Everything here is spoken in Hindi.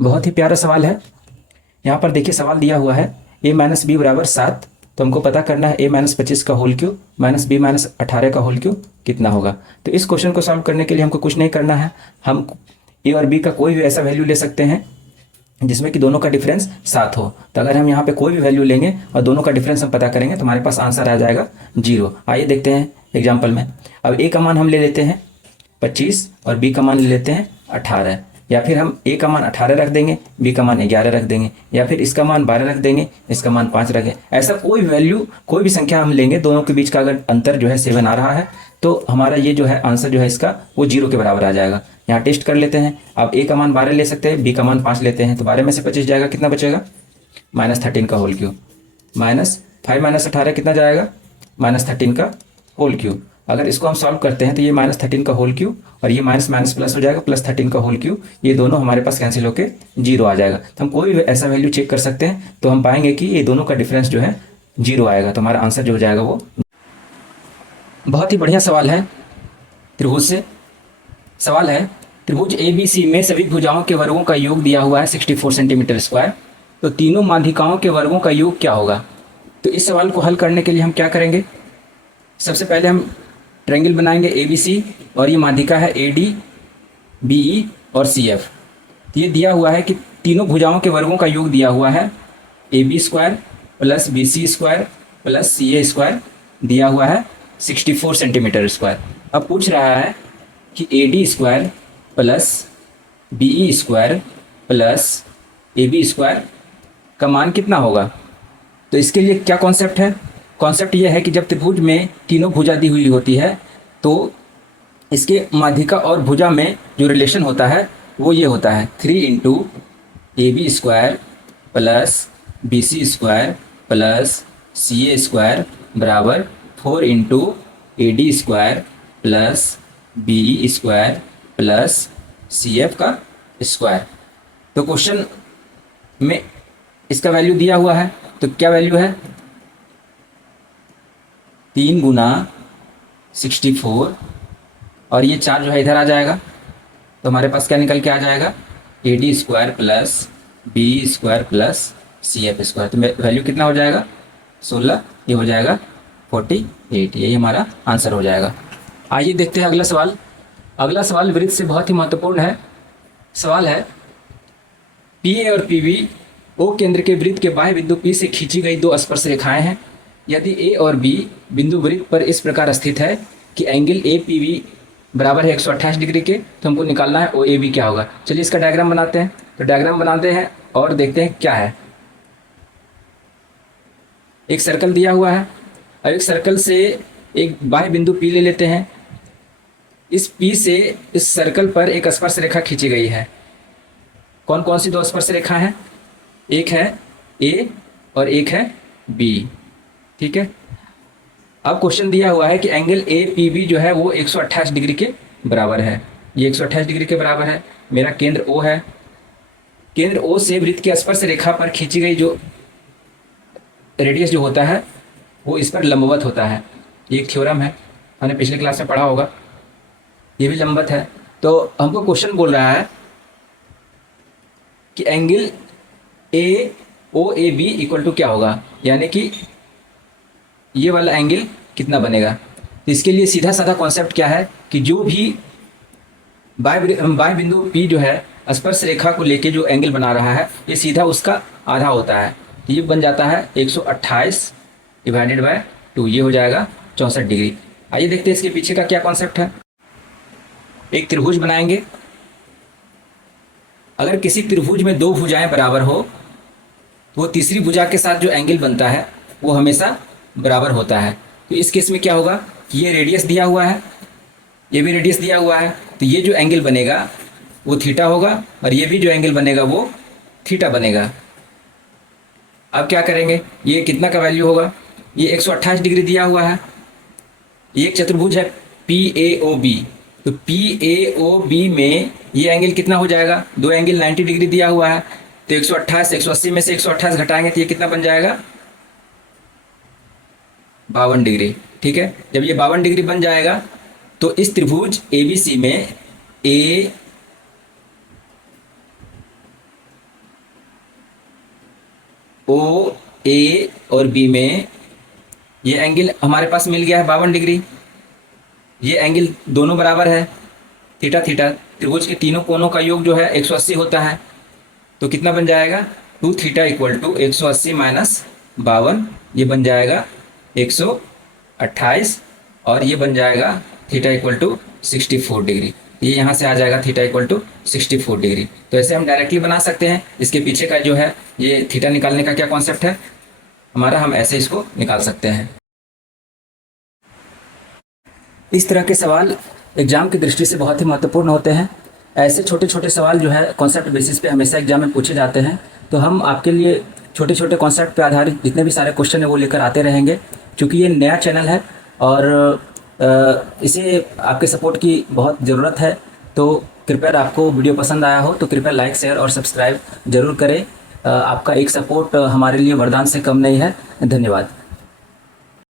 बहुत ही प्यारा सवाल है। यहाँ पर देखिए सवाल दिया हुआ है a माइनस बी बराबर 7। तो हमको पता करना है a माइनस 25 का whole cube minus b minus 18 का होल क्यूब कितना होगा। तो इस क्वेश्चन को सॉल्व करने के लिए हमको कुछ नहीं करना है, हम a और b का कोई भी ऐसा वैल्यू ले सकते हैं जिसमें कि दोनों का डिफरेंस 7 हो। तो अगर हम यहाँ पे कोई भी वैल्यू लेंगे और दोनों का डिफरेंस हम पता करेंगे तो हमारे पास आंसर आ जाएगा 0। आइए देखते हैं एग्जाम्पल में। अब a का मान हम ले लेते हैं 25 और b का मान ले लेते हैं 18, या फिर हम a का मान 18 रख देंगे, b का मान 11 रख देंगे, या फिर इसका मान 12 रख देंगे, इसका मान 5 रखें। ऐसा कोई वैल्यू कोई भी संख्या हम लेंगे, दोनों के बीच का अगर अंतर जो है 7 आ रहा है तो हमारा ये जो है आंसर जो है इसका वो 0 के बराबर आ जाएगा। यहाँ टेस्ट कर लेते हैं। अब a का मान 12 ले सकते हैं, b का मान 5 लेते हैं, तो 12 में से 25 जाएगा, कितना बचेगा -13 का होल क्यूब, -5 माइनस 18 कितना जाएगा -13 का होल क्यूब। अगर इसको हम सॉल्व करते हैं तो ये -13 का होल क्यूब और ये माइनस माइनस प्लस हो जाएगा, +13 का होल क्यूब, ये दोनों हमारे पास कैंसिल होके 0 आ जाएगा। तो हम कोई भी ऐसा वैल्यू चेक कर सकते हैं तो हम पाएंगे कि ये दोनों का डिफरेंस जो है 0 आएगा। तो हमारा आंसर जो हो जाएगा वो। बहुत ही बढ़िया सवाल है त्रिभुज से। सवाल है त्रिभुज ABC में सभी भुजाओं के वर्गों का योग दिया हुआ है 64 सेंटीमीटर स्क्वायर, तो तीनों माध्यिकाओं के वर्गों का योग क्या होगा। तो इस सवाल को हल करने के लिए हम क्या करेंगे, सबसे पहले हम ट्रायंगल बनाएंगे ABC और ये माध्यिका है AD BE और CF। तो ये दिया हुआ है कि तीनों भुजाओं के वर्गों का योग दिया हुआ है AB square plus BC square plus CA square, दिया हुआ है 64 सेंटीमीटर स्क्वायर। अब पूछ रहा है कि AD square plus BE square plus AB square का मान कितना होगा। तो इसके लिए क्या कॉन्सेप्ट है, कॉन्सेप्ट ये है कि जब त्रिभुज में तीनों भुजा दी हुई होती है तो इसके माध्यिका और भुजा में जो रिलेशन होता है वो ये होता है 3 into AB square plus BC square plus CA square बराबर 4 into AD square plus BE square plus CF का स्क्वायर। तो क्वेश्चन में इसका वैल्यू दिया हुआ है, तो क्या वैल्यू है 3 गुना 64 और ये 4 जो है इधर आ जाएगा, तो हमारे पास क्या निकल के आ जाएगा AD square plus BE square plus CF square. तो वैल्यू कितना हो जाएगा 16, ये हो जाएगा 48, यही हमारा आंसर हो जाएगा। आइए देखते हैं अगला सवाल। अगला सवाल वृत्त से बहुत ही महत्वपूर्ण है। सवाल है PA और PB O केंद्र के वृत्त के बाह्य बिंदु P से खींची गई दो स्पर्श रेखाएं हैं। यदि A और B बिंदु वृत्त पर इस प्रकार स्थित है कि एंगल APB बराबर है 128 डिग्री के, तो हमको निकालना है OAB क्या होगा। चलिए इसका डायग्राम बनाते हैं। तो डायग्राम बनाते हैं और देखते हैं क्या है। एक सर्कल दिया हुआ है और एक सर्कल से एक बाह्य बिंदु P ले लेते हैं। इस P से इस सर्कल पर एक स्पर्श रेखा खींची गई है। कौन कौन सी दो स्पर्श रेखा हैं, एक है A और एक है B, ठीक है। अब क्वेश्चन दिया हुआ है कि एंगल APB जो है वो 128 डिग्री के बराबर है। ये 128 डिग्री के बराबर है। मेरा केंद्र O है। केंद्र O से वृत्त की स्पर्श रेखा पर खींची गई जो रेडियस जो होता है वो इस पर लंबवत होता है। ये एक थ्योरम है, हमने पिछले क्लास में पढ़ा होगा। ये भी लंबवत है। तो हमको क्वेश्चन बोल रहा है कि एंगल AOAB इक्वल टू क्या होगा, यानी कि ये वाला एंगल कितना बनेगा। तो इसके लिए सीधा साधा कॉन्सेप्ट क्या है कि जो भी बाह्य बिंदु P जो है स्पर्श रेखा को लेके जो एंगल बना रहा है ये सीधा उसका आधा होता है। तो ये बन जाता है 128 डिवाइडेड बाय 2, ये हो जाएगा 64 डिग्री। आइए देखते हैं इसके पीछे का क्या कॉन्सेप्ट है। एक त्रिभुज बनाएंगे। अगर किसी त्रिभुज में दो भुजाएं बराबर हो तो वो तीसरी भुजा के साथ जो एंगल बनता है वो हमेशा बराबर होता है। तो इस केस में क्या होगा कि ये रेडियस दिया हुआ है, ये भी रेडियस दिया हुआ है, तो ये जो एंगल बनेगा वो थीटा होगा और ये भी जो एंगल बनेगा वो थीटा बनेगा। अब क्या करेंगे, ये कितना का वैल्यू होगा, ये 128 डिग्री दिया हुआ है। ये एक चतुर्भुज है PAOB, तो PAOB में ये एंगल कितना हो जाएगा, दो एंगल 90 डिग्री दिया हुआ है। तो 128 180 में से 128 घटाएंगे तो ये कितना बन जाएगा 52 डिग्री, ठीक है। जब ये 52 डिग्री बन जाएगा तो इस त्रिभुज ABC में ओ ए और बी में ये एंगल हमारे पास मिल गया है 52 डिग्री। ये एंगल दोनों बराबर है, थीटा थीटा। त्रिभुज के तीनों कोनों का योग जो है 180 होता है। तो कितना बन जाएगा, 2 थीटा इक्वल टू 180 माइनस 52, ये बन जाएगा 128, और ये बन जाएगा थीटा इक्वल टू 64 डिग्री। ये यहाँ से आ जाएगा थीटा इक्वल टू 64 डिग्री। तो ऐसे हम डायरेक्टली बना सकते हैं। इसके पीछे का जो है ये थीटा निकालने का क्या कॉन्सेप्ट है हमारा, हम ऐसे इसको निकाल सकते हैं। इस तरह के सवाल एग्जाम की दृष्टि से बहुत ही महत्वपूर्ण होते हैं। ऐसे छोटे छोटे सवाल जो है कॉन्सेप्ट बेसिस पे हमेशा एग्जाम में पूछे जाते हैं। तो हम आपके लिए छोटे छोटे कॉन्सेप्ट पे आधारित जितने भी सारे क्वेश्चन है वो लेकर आते रहेंगे। क्योंकि ये नया चैनल है और इसे आपके सपोर्ट की बहुत ज़रूरत है। तो कृपया आपको वीडियो पसंद आया हो तो कृपया लाइक, शेयर और सब्सक्राइब जरूर करें। आपका एक सपोर्ट हमारे लिए वरदान से कम नहीं है। धन्यवाद।